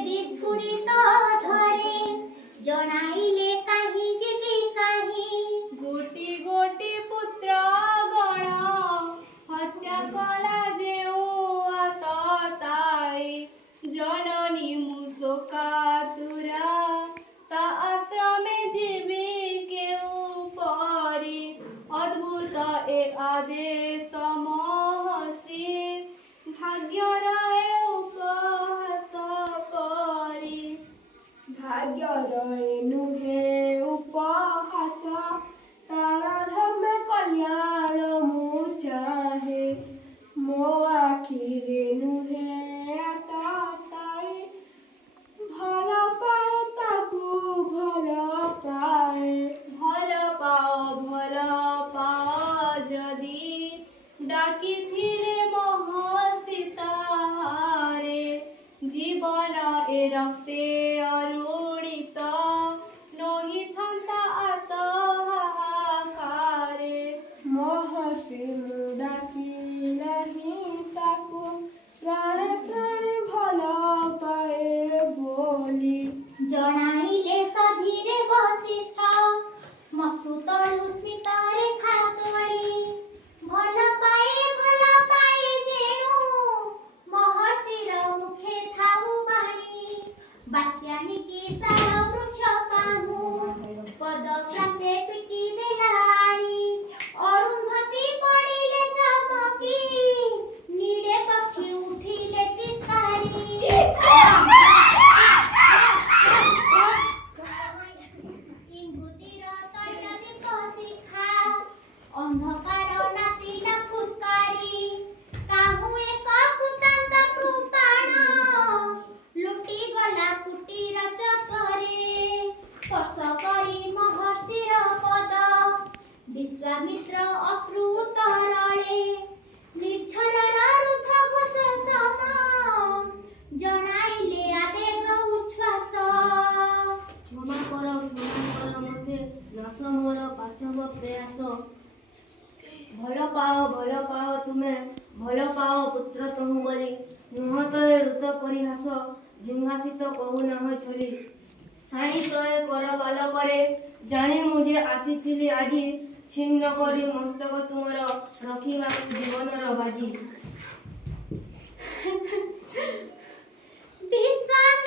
ବିସ୍ଫୁରିତ ଧରେ ଜଣାଇଲେ କାହିଁ ଯିବି କାହିଁ ଗୋଟି ଗୋଟି ପୁତ୍ର ଗଣ ହତ୍ୟା କଲା ଯେଉଁ ଆତତାଇ ଜନନୀ ମୁଁ ଶୋକାତୁରା ତା ଆଶ୍ରମେ ଯିବି କେଉଁ ପରି ଅଦ୍ଭୁତ ଏ ଆଦେଶ ମହର୍ଷି ଭାଗ୍ୟର ଏ ଉପହାସ ପରି ଭାଗ୍ୟର ଏ ନୁହେଁ ଉପହାସ ତାର ଧର୍ମ କଲ୍ୟାଣ ମୁଁ ଚାହେଁ ମୋ ଆଖିରେ ନୁହେଁ ଆତତାଇ ଭଲ ପାଏ ତାକୁ ଭଲ ପାଏ ଭଲ ପାଅ ଯଦି ଡାକିଥିଲେ ମହର୍ଷି ତାହାରେ ଜୀବନ ଏ ରକ୍ତେ ଅରୁଣିତ ନହିଥାନ୍ତା ଆତହାକାରେ ମହର୍ଷି ମୁଁ ଡାକିଲାହିଁ ତାକୁ ପ୍ରାଣେ ପ୍ରାଣେ ଭଲ ପାଏ ବୋଲି ଜଣାଇଲେ ସଧୀରେ ବଶିଷ୍ଠ ଶ୍ମଶ୍ରୁତଳୁ ସ୍ମିତରେ ଖାତୋଳି ଭଲ ପାଏ ଯେଣୁ ମହର୍ଷିର ମୁଖେ ଥାଉ ବାଣୀ ବାକ୍ୟାନିକି ଶାଳ ବୃକ୍ଷ କାହୁ ପଦପ୍ରାନ୍ତେ ପିଟି ଦେଲାଣି ଅରୁନ୍ଧତୀ ପଡ଼ିଲେ ଚମକି ନୀଡ଼େ ପକ୍ଷୀ ଉଠିଲେ ଚିତ୍କାରି କିମ୍ଭୂତିର ତୈଳ ଦୀପ ଶିଖା ଅନ୍ଧକାର ନାସିଲା ଫୁତ୍କାରି କାହୁ ଏକ କୃତାନ୍ତ କୃପାଣ ଲୁଟିଗଲା କୁଟୀର ଚକରେ ସ୍ପର୍ଶ କରି ମହର୍ଷିର ପଦ ବିଶ୍ୱାମିତ୍ର ଅଶ୍ରୁ ତରଳେ ନିର୍ଝରର ରୁଦ୍ଧ ଘୋଷ ସମ ଜଣାଇଲେ ଆବେଗ ଉଚ୍ଛ୍ୱାସ କ୍ଷମା କର ମୋତେ ନାଶ ମୋର ପାଶବ ପ୍ରୟାସ ଭଲ ପାଅ ତୁମେ ଭଲ ପାଅ ପୁତ୍ର ତହୁ ବୋଲି ନୁହଁ ତ ଏ ଋତ ପରିହାସ ଜିଙ୍ଗାସିତ କହୁ ନାହ ଛଳି ସାଇ ତଏ କର ବାଲକରେ ଜାଣି ମୁଁ ଯେ ଆସିଥିଲି ଆଜି ଛିନ୍ନ କରି ମସ୍ତକ ତୁମର ରଖିବାକୁ ଜୀବନର ବାଜି ବିଶ୍ୱାମିତ୍ର